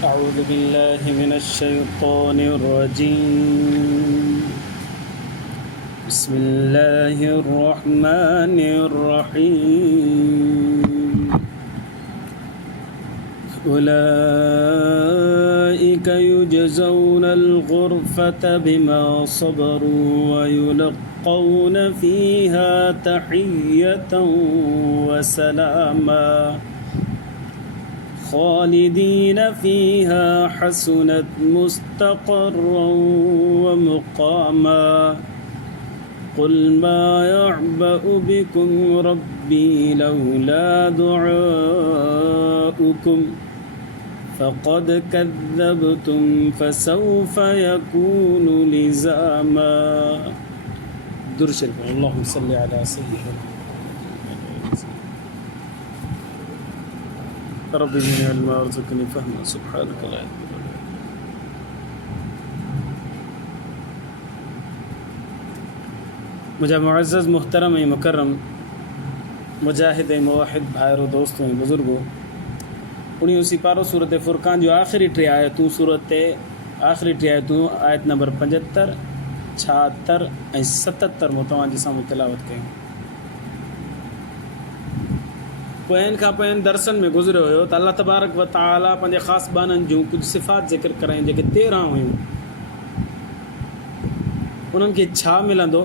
أعوذ بالله من الشيطان الرجيم. بسم الله الرحمن الرحيم. أولئك يجزون الغرفة بما صبروا ويلقون فيها تحية وسلاما خالدين فيها حسنت مستقرا ومقاما قل ما يعبأ بكم ربي لولا دعاؤكم فقد كذبتم فسوف يكون لزاما. درود شريف. اللهم صل على سيدنا رب زدني علما وارزقني فهما سبحانك لا علم لنا. मुझा मुअज़्ज़ज़ मुहतरम ऐं मुकर्रम मुजाहिद ऐं मुवाहिद भाइरो दोस्तों ऐं बुज़ुर्गो, 19 सिपारो सूरत फ़ुरक़ान जो आख़िरी टे आयतूं आयत नंबर 75, 76 ऐं 77 मूं तव्हांजे साम्हूं तिलावत कयूं. पोयनि खां पोयनि दर्सनि में गुज़रियो हुयो त अल्लाह तबारक व तआला पंहिंजे ख़ासि बाननि जूं कुझु सिफ़ात ज़िक्र करायूं जेके 13 हुयूं. उन्हनि खे छा मिलंदो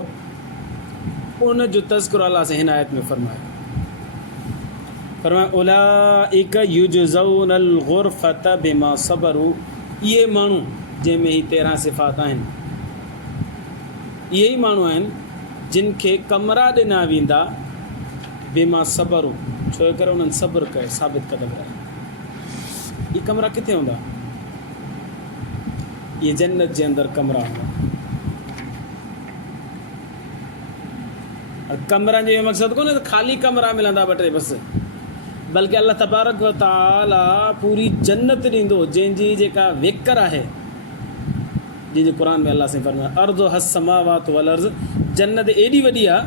उन जो तज़किरो अल्लाह से हिन आयत में फरमायो. उलाइक युजज़ौनल गुरफ़त बिमा सबरू. इहे माण्हू जंहिंमें ही 13 सिफ़ात आहिनि, इहे ई माण्हू आहिनि जिन खे कमरा ॾिना वेंदा बिमा सबरू, छो करे उन्हनि सब्र कयो, साबित क़दम रहिया. ये कमरा किथे हूंदा? ये जन्नत जे अंदरि कमरा हूंदा. कमरनि जो मक़सदु कोन्हे त ख़ाली कमरा मिलंदा 2-3 बसि, बल्कि अल्लाह तबारक व तआला पूरी जन्नत ॾींदो जंहिंजी जेका वेकर आहे, जंहिंजे क़ुर में अल्लाह से फरमायो अर्ज़ु हस्समावात वल अर्ज़. जन्नत एॾी वॾी आहे,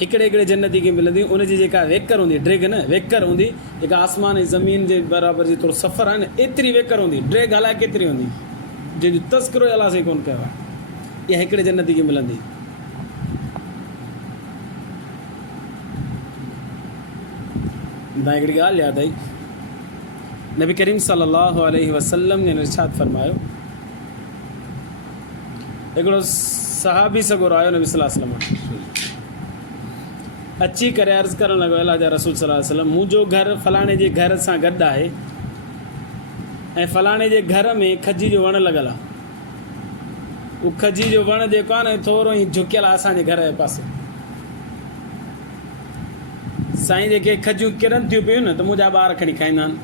हिकिड़े जन्नती खे मिलंदी, उनजी जेका वेकर हूंदी, ड्रेग न वेकर हूंदी, जेका आसमान ऐं ज़मीन जे बराबरि जी थोरो सफ़र आहे न, एतिरी वेकर हूंदी. ड्रेग हलाए केतिरी हूंदी, जंहिंजो तज़किरो अल्लाह से कोन कयो आहे. इहा हिकिड़े जन्नती खे मिलंदी. हिकिड़ी ॻाल्हि यादि आई, नबी करीम सल्लल्लाहु अलैहि वसल्लम ने इरशाद फरमायो, हिकिड़ो सहाबी सॻोरो आयो नबी सल्लल्लाहु अलैहि वसल्लम अची करे अर्ज़ु करणु लॻो, अल्लाह जा रसूल सल्लल्लाहु अलैहि वसल्लम, मुंहिंजो घर फलाणे जे घर सां गॾु आहे ऐं फलाणे जे घर में खजी जो वणु लॻल आहे. उहो खजी जो वणु जेको आहे न थोरो ई झुकियल आहे असांजे घर जे पासे. साईं जेके खजियूं किरनि थियूं पियूं न त मुंहिंजा ॿार खणी खाईंदा आहिनि.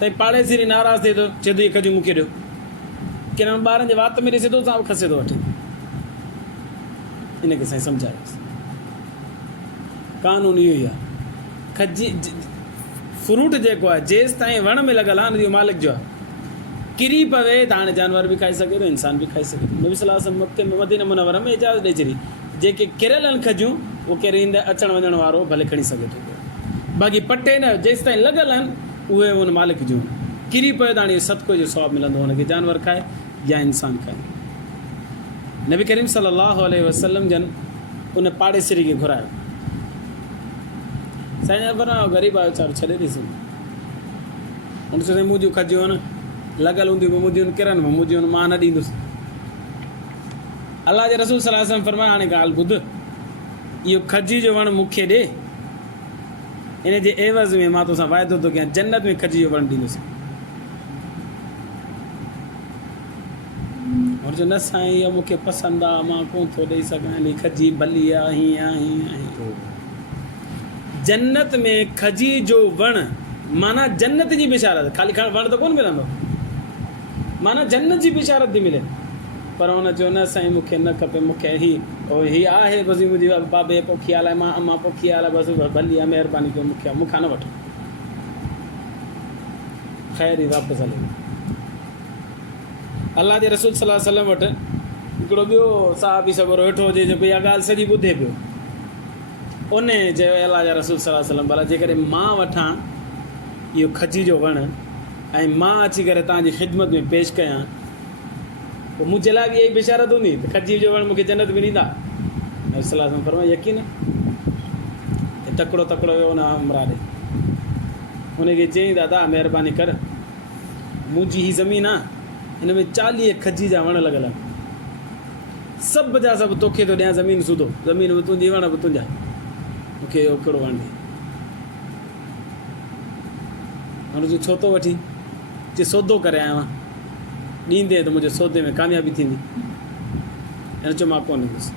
साईं पाड़ेसिरी नाराज़ थिए थो, चए थो इहे खजियूं मूंखे ॾियो. किरनि ॿारनि जे वात में ॾिसे थो सां खसे थो वठी. इनखे साईं सम्झायोसि, कानून इहो ई आहे. खजी फ्रूट जेको आहे जेसि ताईं वण में लॻल आहे न, इहो मालिक जो आहे. किरी पवे त हाणे जानवर बि खाई सघे थो, इंसान बि खाई सघे थो. नबी सल्लल्लाहु अलैहि वसल्लम मदीना मुनव्वरा में इजाज़त ॾेई छॾी, जेके किरियल आहिनि खजियूं उहो केरु ईंदे अचणु वञण वारो भले खणी सघे थो, बाक़ी पटे न जेसि ताईं लॻल आहिनि उहे उन मालिक जूं. किरी पए त हाणे सदको जो सवाबु मिलंदो, हुनखे जानवर खाए या इंसान खाए. नबी करीम सल्लल्लाहु अलैहि वसल्लम जन उन पाड़ेसिरी खे घुरायो. साईं फरमायो ग़रीब आयो वीचारो, छॾे ॾिसूं. हुन चयो मुंहिंजूं खजियूं न लॻल हूंदियूं, मुंहिंजियूं किरनि मुंहिंजियूं मां न ॾींदुसि. अल्लाह जे रसूल सल्लल्लाहु अलैहि वसल्लम फरमायो, हाणे ॻाल्हि ॿुध, इहो खजी जो वणु मूंखे ॾे, इन जे एवज़ में मां तोसां वाइदो थो कयां जन्नत में खजी जो वणु ॾींदुसि. और जो न साईं इहो मूंखे पसंदि आहे, मां कोन थो ॾेई सघां, इन खजी भली आहे, हीअं हीअं. जन्नत में खजी जो वणु माना जन्नत जी बिशारत, ख़ाली वणु त कोन मिलंदो, माना जन्नत जी बिशारत थी मिले. पर हुन चयो न साईं मूंखे न खपे, मूंखे हीअ आहे बसि, मुंहिंजी बाबे पोखी आला आहे, मां अम्मा पोखी आला आहे, बसि भली आहे, महिरबानी कयो मूंखां न वठो. ख़ैर ई वापसि हले. अल्लाह जे रसूल सल्लल्लाहु अलैहि वसल्लम वटि हिकिड़ो ॿियो साहबी सॻोरो वेठो हुजे जेको इहा ॻाल्हि सॼी ॿुधे पियो. उन चयो अल्लाह जा रसूल सल्लल्लाहु अलैहि वसल्लम भला जेकॾहिं मां वठां इहो खजी जो वणु ऐं मां अची करे तव्हांजी ख़िदमत में पेश कयां, पोइ मुंहिंजे लाइ बि इहा ई बिशारत हूंदी त खजी जो वण मूंखे जन्नत में ॾींदा। नबी सल्लल्लाहु अलैहि वसल्लम फरमायो यकीन। तकिड़ो तकिड़ो वियो हुन उमरा ॾे, हुनखे चयईं दादा महिरबानी कर, मुंहिंजी हीअ ज़मीन आहे, हिन में 40 खजी जा वण लॻल आहिनि, सभु जा सभु तोखे थो ॾियां, ज़मीन सूधो, ज़मीन बि तुंहिंजी, वण बि तुंहिंजा, मूंखे इहो कहिड़ो वण ॾे। हुनजो छो थो वठी, जे सौदो करे आयो आहियां, ॾींदे त मुंहिंजे सौदे में कामयाबी थींदी। हिन चयो मां कोन ॾींदुसि।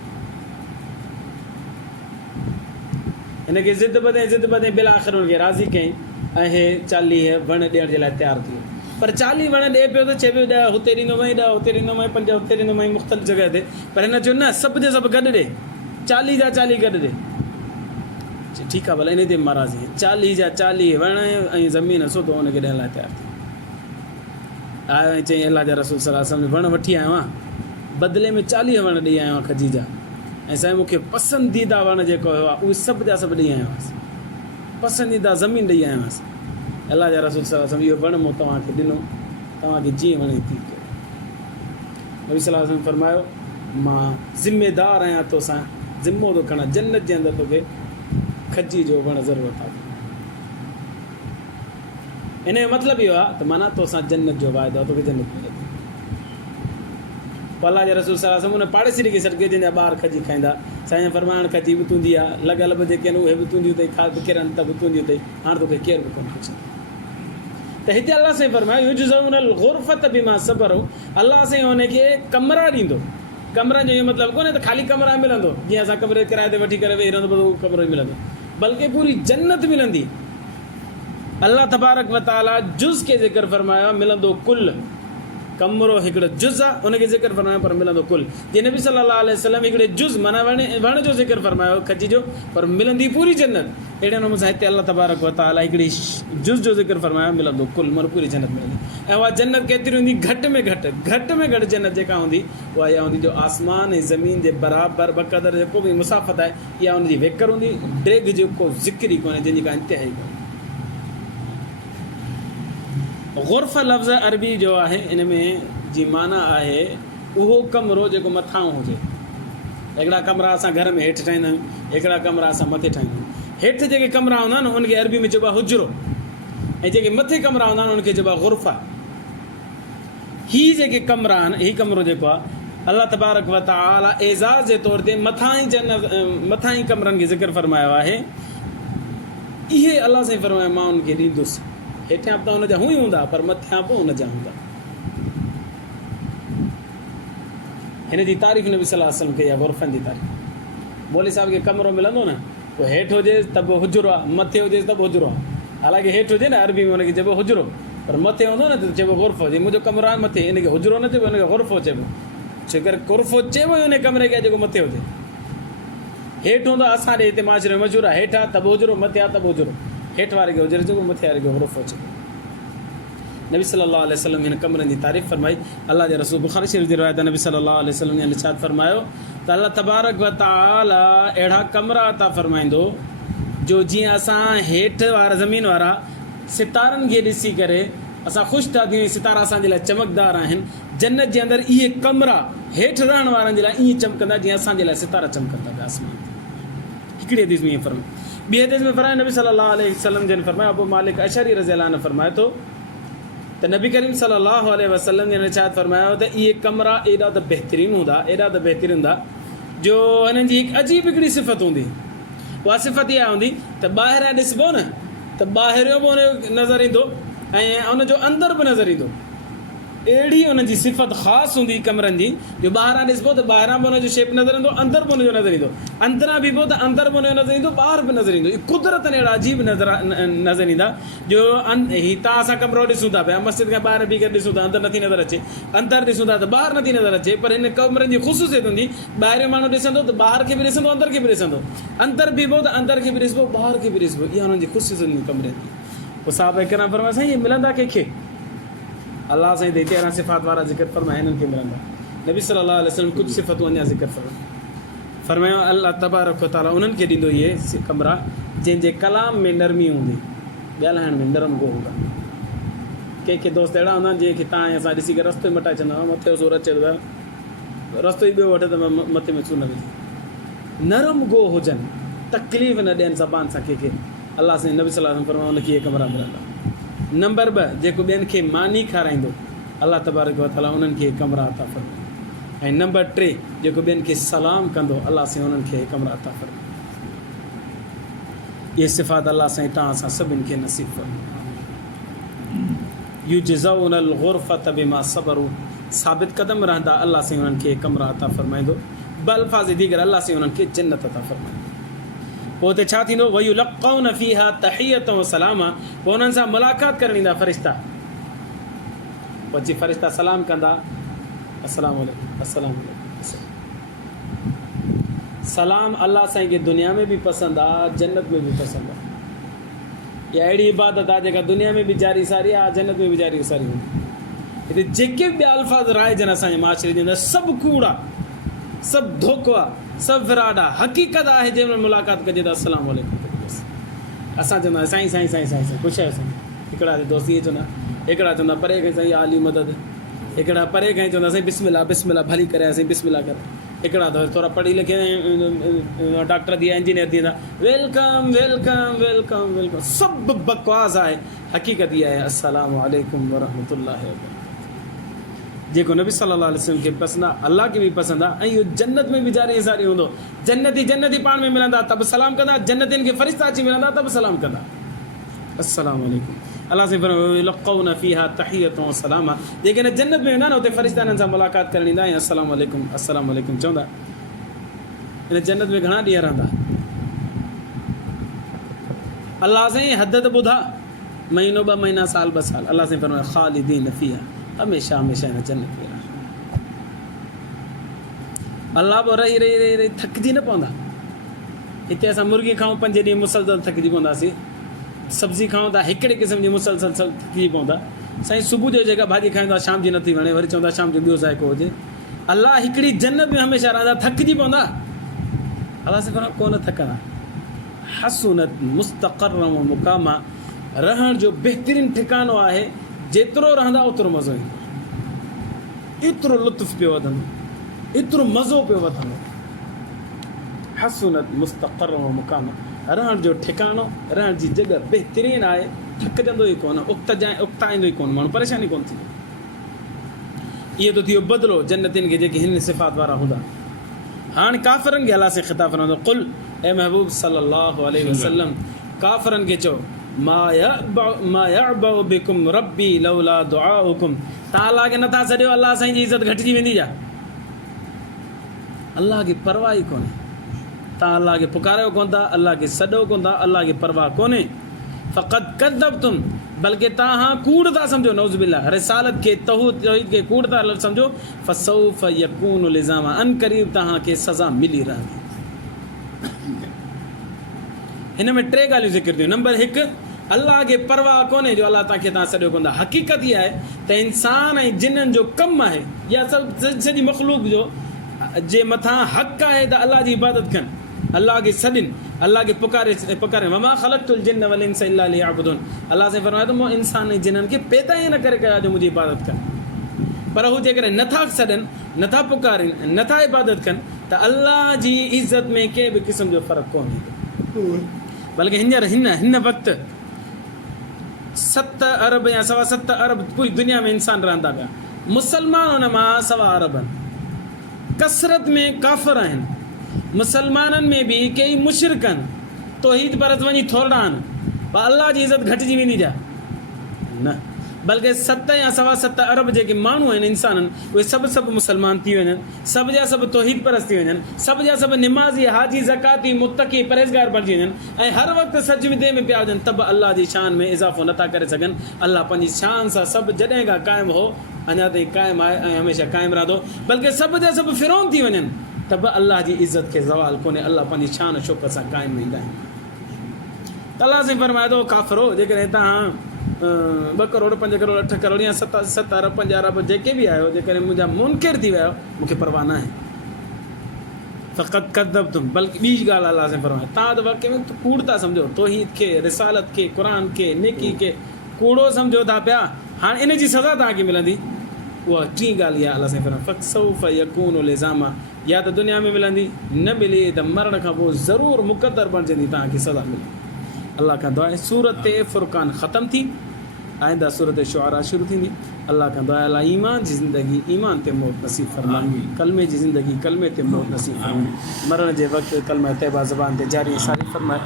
हिनखे ज़िद बदे बिल आख़िर हुनखे राज़ी कयईं ऐं हे 40 वण ॾियण जे लाइ तयारु थी वियो। पर 40 वण ॾिए पियो त चए पियो 10 हुते ॾींदोमांइ, 10 हुते ॾींदोमांइ, 5 हुते ॾींदोमांइ, मुख़्तलिफ़ जॻह ते। पर हिन चयो न, सभु जे सभु गॾु ॾे, 40 जा 40 गॾु ॾे। ठीकु आहे भला, इन ते नाराज़ी, 40 जा 40 वण ऐं ज़मीन सूधो हुनखे ॾियण लाइ तयारु थी आयो ऐं चईं अलाह जा रसूल सल्लल्लाहु अलैहि वसल्लम वण वठी आयो आहियां, बदिले में 40 वण ॾेई आयो आहियां खजी जा, ऐं साईं मूंखे पसंदीदा वण जेको हुयो आहे उहे सभु जा सभु ॾेई आयो हुअसि, पसंदीदा ज़मीन ॾेई आयो हुअसि। अलाह जा रसूल सल्लल्लाहु अलैहि वसल्लम इहो वण मूं तव्हांखे ॾिनो, तव्हांखे जीअं वणे थी कयो। नबी सल्लल्लाहु अलैहि वसल्लम फरमायो मां ज़िमेदार आहियां तोसां, ज़िम्मो थो खणा, जन्नत जे अंदरि तोखे खजी जो वण ज़रूरत आहे। इन जो मतिलबु इहो आहे त माना तोसां जन्नत जो वाइदो आहे, तोखे जन्नत मिले थी। पोइ अलाह जे रसूल सल्लल्लाहु अलैहि वसल्लम उन पाड़ेसिरी खे सॾु कयो जंहिंजा ॿार खजी खाईंदा। साईं फरमाइण खजी बि तुंहिंजी आहे, लॻल बि जेके आहिनि उहे बि तुंहिंजियूं अथई, खाद किरनि त बि तुंहिंजियूं अथई, हाणे तोखे केरु बि कोन पुछे। त हिते अलाह साईं फरमायो युजज़ौनल गुरफ़त बिमा सबरु, अलाह साईं हुनखे कमरा ॾींदो। कमरनि जो इहो मतिलबु कोन्हे त ख़ाली कमरा मिलंदो, जीअं असां कमरे किराए ते वठी करे वेही रहंदो उहो कमरो ई मिलंदो, बल्कि पूरी जन्नत मिलंदी। अल्लाह तबारक व तआला जुज़ खे ज़िक्र फरमायो, मिलंदो कुल। कमरो हिकिड़ो जुज़ आहे, उनखे ज़िक्र फरमायो पर मिलंदो कुल। जीअं नबी सल्लल्लाहु अलैहि वसल्लम हिकिड़े जुज़ माना वण जो ज़िक्र फरमायो खजी जो, पर मिलंदी पूरी जन्नत। अहिड़े नमूने सां हिते अल्लाह तबारक व तआला हिकिड़ी जुज़ जो ज़िक्र फरमायो, मिलंदो कुल, माना पूरी जन्नत मिलंदी। ऐं उहा जन्नत केतिरी हूंदी, घटि में घटि जन्नत जेका हूंदी उहा इहा हूंदी जो आसमान ऐं ज़मीन जे बराबरि बक़दर जेको बि मुसाफ़त आहे, इहा हुनजी वेकर हूंदी। ड्रेग जो को ज़िक्र ई कोन्हे, जंहिंजी का इंतिहा ई कोन्हे। गुरफ़ लफ़्ज़ अरबी जो आहे, इन में जी माना आहे उहो कमिरो जेको मथां हुजे। हिकिड़ा कमरा असां घर में हेठि ठाहींदा आहियूं, हिकिड़ा कमरा असां मथे ठाहींदा आहियूं। हेठि जेके कमरा हूंदा आहिनि उनखे अरबी में चइबो आहे हुजरो, ऐं जेके मथे कमरा हूंदा आहिनि उनखे चइबो आहे गुरफ़ा। हीअ जेके कमरा आहिनि, हीअ कमिरो जेको आहे अल्लाह तबारक व तआला एज़ाज़ जे तौर ते मथां ई कमरनि खे ज़िक्र फरमायो आहे। इहे अलाह साईं फरमायो मां उनखे ॾींदुसि। हेठियां त हुनजा हू ई हूंदा, पर मथियां पोइ हुनजा हूंदा। हिन जी तारीफ़ नबी सल्लल्लाहु अलैहि वसल्लम कई आहे, गुरफ़नि जी तारीफ़। मौली साहिब खे कमिरो मिलंदो न, पोइ हेठि हुजे त बि हुजरो आहे, मथे हुजे त बि हुजरो आहे। हालांकि हेठि हुजे न अरबी में हुनखे चइबो हुजरो, पर मथे हूंदो न त चइबो गुरफ़ो। जीअं मुंहिंजो कमिरो आहे मथे, हिनखे हुजरो न चइबो, हिनखे गुरफ़ो चइबो। छो करे गुरफ़ो चइबो ई हुन कमिरे खे जेको मथे हुजे। हेठि हूंदो असां ॾे हिते माशरे में मशहूरु आहे, हेठि आहे त बि हुजरो, मथे आहे त बि हुजरो। हेठि वारे खे हुजरो चइबो, मथे वारे खे गुरफ़ो चइबो। नबी सल्लल्लाहु अलैहि वसल्लम हिन कमरनि जी तारीफ़ फरमाई। अल्लाह जे रसूल बुख़ारी शरीफ़ जी रिवायत नबी सल्लल्लाहु अलैहि वसल्लम ने इरशाद फरमायो त अल्लाह तबारक व तआला अहिड़ा कमरा अता फरमाईंदो जो जीअं असां हेठि वारा ज़मीन वारा सितारनि खे ॾिसी करे असां ख़ुशि था थियूं, सितारा असांजे लाइ चमकदार आहिनि। जन्नत जे अंदरि इहे कमरा हेठि रहण वारनि जे लाइ ईअं चमकंदा जीअं असांजे लाइ सितारा चमकंदा पिया आसमान। हिकिड़ी हदीस में ईअं फरमायो। ॿी हदीस में फरमायो नबी सल्लल्लाहु अलैहि वसल्लम जिन फरमायो, अबू मालिक अशरी रज़ियल्लाहु अन्हु फरमाए थो त नबी करीम सल्लल्लाहु अलैहि वसल्लम जिन इरशाद फरमायो त इहे कमरा एॾा त बहितरीनु हूंदा, एॾा त बहितरीनु हूंदा जो हिननि जी हिकु अजीब हिकिड़ी सिफ़त हूंदी। उहा सिफ़त इहा हूंदी त ॿाहिरां ॾिसबो न त ॿाहिरियों बि हुनजो नज़र ईंदो ऐं हुनजो अंदरि बि नज़र ईंदो। अहिड़ी हुनजी सिफ़त ख़ासि हूंदी कमरनि जी जो ॿाहिरां ॾिसबो त ॿाहिरां बि हुनजो शेप नज़र ईंदो, अंदरि बि हुनजो नज़र ईंदो, अंदरां बीबो त अंदरि बि हुनजो नज़र ईंदो, ॿाहिरि बि नज़र ईंदो। कुदरत अहिड़ा अजीब नज़र ईंदा जो हितां असां कमिरो ॾिसूं था पिया, मस्जिद खां ॿाहिरि बीह करे ॾिसूं था, अंदरि नथी नज़र अचे, अंदरि ॾिसूं था त ॿाहिरि नथी नज़र अचे। पर हिन कमरनि जी ख़ुसूसियत हूंदी, ॿाहिरियों माण्हू ॾिसंदो त ॿाहिरि खे बि ॾिसंदो, अंदरि खे बि ॾिसंदो, अंदरि बीबो त अंदरि खे बि ॾिसबो, ॿाहिरि खे बि ॾिसबो। इहा हुननि जी ख़ुसूसियत हूंदी कमरनि जी। पोइ साहिब किराम फरमायो साईं इहे मिलंदा कंहिंखे? अल्लाह साईं त 13 सिफ़ात वारा ज़िक्र फरमाया, हिननि खे मिलंदा। नबी सल्लल्लाहु अलैहि वसल्लम कुझु सिफ़तूं अञा ज़िक्र फरमायो। अल्लाह तबारक व तआला उन्हनि खे ॾींदो इहे कमरा जंहिंजे कलाम में नरमी हूंदी, ॻाल्हाइण में नरम गो हूंदा। कंहिंखे दोस्त अहिड़ा हूंदा आहिनि जंहिंखे तव्हां ऐं असां ॾिसी करे रस्तो ई मटाए छॾंदा आहियूं, मथे जो सूरु अचे थो रस्तो ई ॿियो वठे त मथे में सूरु न विझे। नरम गो हुजनि, तकलीफ़ न ॾियनि ज़बान सां कंहिंखे, अलाह साईं नबी सल्लल्लाहु अलैहि वसल्लम फरमायो उनखे इहे कमरा मिलंदा। नंबर 2, जेको ॿियनि खे मानी खाराईंदो अलाह तबारक व तआला उन्हनि खे कमरा अता फरमाए। ऐं नंबर 3, जेको ॿियनि खे सलाम कंदो अलाह साईं उन्हनि खे कमरा अता फरमाए। इहे सिफ़ात अलाह साईं तव्हां असां सभिनि खे नसीब फरमाए। युजज़ौनल ग़ुरफ़त बिमा सबरू, साबित क़दम रहंदा अलाह साईं उन्हनि खे कमरा अता फरमाईंदो। बल्फाज़ दीगर अलाह साईं उन्हनि खे जन्नत अता फरमाईंदो। पोइ हुते छा थींदो, वयुलक़ौन फ़ीहा तहियत व सलामा, पोइ उन्हनि सां मुलाक़ात करणु ईंदा फ़रिश्ता। पोइ अची फ़रिश्ता सलाम कंदा, अस्सलामु अलैकुम अस्सलामु अलैकुम। सलाम अलाह साईं खे दुनिया में बि पसंदि आहे, जन्नत में बि पसंदि आहे। इहा अहिड़ी इबादत आहे जेका दुनिया में बि जारी सारी आहे, जन्नत में बि जारी सारी हूंदी। हिते जेके बि अल्फाज़ राइजनि असांजे माशरे जे अंदरि सभु कूड़ आहे, सभु धोखो आहे, सभु विराड आहे। हक़ीक़त आहे जंहिं महिल मुलाक़ात कजे त अस्सलामु अलैकुम असां चवंदा आहियूं साईं साईं साईं साईं साईं ख़ुशि आहियो साईं। हिकिड़ा दोस्त इहे चवंदा, हिकिड़ा चवंदा परे खां साईं आली मदद, हिकिड़ा परे खां चवंदा साईं बिस्मिल्लाह बिस्मिल्लाह भली करे साईं बिस्मिल्लाह कर। हिकिड़ा त थोरा पढ़ी लिखी डॉक्टर थी विया, इंजीनियर थी वेंदा, वेलकम वेलकम वेलकम वेलकम। सभु बकवास आहे। हक़ीक़त इहा आहे अस्सलामु अलैकुम वरहमतुल्लाहि वबरकातुहू। जेको नबी सल्लल्लाहु अलैहि वसल्लम खे पसंदि आहे, अलाह खे बि पसंदि आहे, ऐं इहो जन्नत में बि जारी सारी हूंदो। जन्नती पाण में मिलंदा त बि सलाम कंदा, जन्नतियुनि खे फ़रिश्ता अची मिलंदा त बि सलाम कंदा, अस्सलामु अलैकुम। अलाह से लक़ौन फ़ीहा तहियत व सलामा, जेके हिन जन्नत में वेंदा न उते फ़रिश्ता हिननि सां मुलाक़ात करणु ईंदा ऐं अस्सलामु अलैकुम चवंदा। हिन जन्नत में घणा ॾींहं रहंदा अलाह साईं? हद त ॿुधा, महीनो 2 महीना साल 2 साल। अलाह साईं फरमायो ख़ालिदीन फ़ीहा, हमेशा हमेशा हिन जन्नत में रहंदा। अलाह पोइ रही रही रही रही थकिजी न पवंदा। हिते असां मुर्गी खाऊं 5 ॾींहं मुसलसल थकिजी पवंदासीं, सब्ज़ी खाऊं था हिकिड़े क़िस्म जी मुसलसल थकिजी पवंदा। साईं सुबुह जो जेका भाॼी खाईंदा शाम जी नथी वणे, वरी चवंदा शाम जो ॿियो ज़ाइको हुजे। अलाह हिकिड़ी जन्नत में हमेशह रहंदा, थकिजी पवंदा? अलाह से फरमायो कोन थकंदा। हसुनत मुस्तक़र व मुकामा, रहण जो बहितरीनु ठिकानो आहे। जेतिरो रहंदा ओतिरो मज़ो ईंदो, एतिरो लुत्फ़ पियो वधंदो, एतिरो मज़ो पियो वधंदो। हसुनत मुस्तक़र व मुकामा, रहण जो ठिकानो, रहण जी जॻह बहितरीनु आहे। थकिजंदो ई कोन, उकताईंदो ई कोन, माण्हू परेशानी कोन थींदी। इहो त थियो बदिलो जन्नतियुनि खे जेके हिन सिफ़ात वारा हूंदा। हाणे काफ़िरनि खे अलाह से ख़िताब फरमाईंदो, कुल ए महबूब सल्लल्लाहु अलैहि वसल्लम, काफ़िरनि खे चओ मा यअबउ बिकुम रब्बी लौला दुआउकुम, तव्हां अलाह खे नथा छॾियो, अलाह साईं जी इज़त घटिजी वेंदी छा? अलाह खे परवाह ई कोन्हे। तव्हां अलाह खे पुकारियो कोन था, अलाह खे सॾो कोन था, अलाह खे परवाह कोन्हे। फ़क़त कज़्ज़बतुम, बल्कि तव्हां कूड़ था सम्झो, नऊज़ बिल्लाह, रिसालत खे तौहीद खे कूड़ था सम्झो। फ़सौफ़ यकूनु लिज़ामा, अन क़रीब तव्हांखे सज़ा मिली रहंदी। हिन में 3 ॻाल्हियूं ज़िक्र थियूं। नंबर 1, अलाह खे परवाह कोन्हे जो अलाह तव्हांखे तव्हां सॾियो कोन था। हक़ीक़त इहा आहे त इंसान ऐं जिन्हनि जो कमु आहे, या सॼी मख़लूक जो जे मथां हक़ आहे त अलाह जी इबादत कनि, अलाह खे सॾनि, अलाह खे पुकारे। वमा ख़लक़तुल जिन्न वल इंस इल्ला लियअबुदून, अलाह से फरमायो त मूं इंसान ऐं जिन्हनि खे पैदा ई न करे कया जो मुंहिंजी इबादत कनि। पर हू जेकॾहिं नथा सॾनि, नथा पुकारनि, नथा इबादत कनि, त अलाह जी इज़त में कंहिं बि क़िस्म जो फ़र्क़ु कोन ईंदो। बल्कि हिन वक़्तु 7 अरब या 7.25 अरब पूरी दुनिया में इंसान रहंदा पिया। मुसलमान हुन मां 1.25 अरब आहिनि। कसरत में काफ़िर आहिनि, मुसलमाननि में बि कई मुशरिक आहिनि, तौहीद परस्त वञी थोरा आहिनि। पर अलाह जी इज़त घटिजी वेंदी छा? न, बल्कि 7 या 7.25 अरब जेके माण्हू आहिनि, इंसान आहिनि, उहे सभु मुसलमान थी वञनि, सभु जा सभु तौहीद परस्त थी वञनि, सभु जा सभु निमाज़ी, हाजी, ज़काती, मुत्तक़ी, परहेज़गार बणिजी वञनि, ऐं हर वक़्तु सजदे में पिया हुजनि, त बि अलाह जी शान में इज़ाफ़ो नथा करे सघनि। अलाह पंहिंजी शान सां सभु जॾहिं खां क़ाइमु हो, अञा ताईं क़ाइमु आहे ऐं हमेशह क़ाइमु रहंदो। बल्कि सभु जा सभु फ़िरौन थी वञनि, त बि अलाह जी इज़त खे ज़वाल कोन्हे। अलाह पंहिंजी शान शौक़त सां क़ाइमु ईंदा आहिनि। त अलाह साईं फरमाए थो, काफ़िरो, जेकॾहिं तव्हां 2 करोड़ 5 करोड़ 8 करोड़ या 7 अरब 5 अरब जेके बि आहियो, जेकॾहिं मुंहिंजा मुनकिर थी विया आहियो, मूंखे परवाह न आहे। फ़क़त कज़्ज़बतुम, बल्कि ॿी ॻाल्हि अलाह साईं फरमाए, तव्हां त वाक़ई में कूड़ था सम्झो, तौहीद खे, रिसालत खे, क़ुर खे, नेकी खे कूड़ो सम्झो था पिया। हाँ इन जी सज़ा तव्हांखे मिलंदी उहा टी ॻाल्हि इहा अलाह साईं फरमाए फ़क्सौफ़ यकूनु लिज़ामा या त दुनिया में मिलंदी न मिली त मरण खां पोइ ज़रूरु मुक़दर बणिजंदी तव्हांखे सज़ा मिले अल्लाह खां दुआ आहे सूरत फ़ुरक़ान ख़तमु थी आइंदा सूरत शुआरा शुरू थींदी अल्लाह खां दुआ आहे अल्लाह ईमान जी ज़िंदगी ईमान ते मौत नसीब फरमाए कलमे जी ज़िंदगी कलमे ते मौत नसीब फरमाए मरण जे वक़्तु कलमा तैबा ज़बान ते जारी सारी फरमाए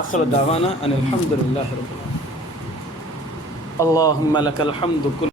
आख़िर दावाना अनिल हम्दुलिल्लाहि रब्बिल आलमीन अल्लाहुम्मा लकल हम्दु कुल्लु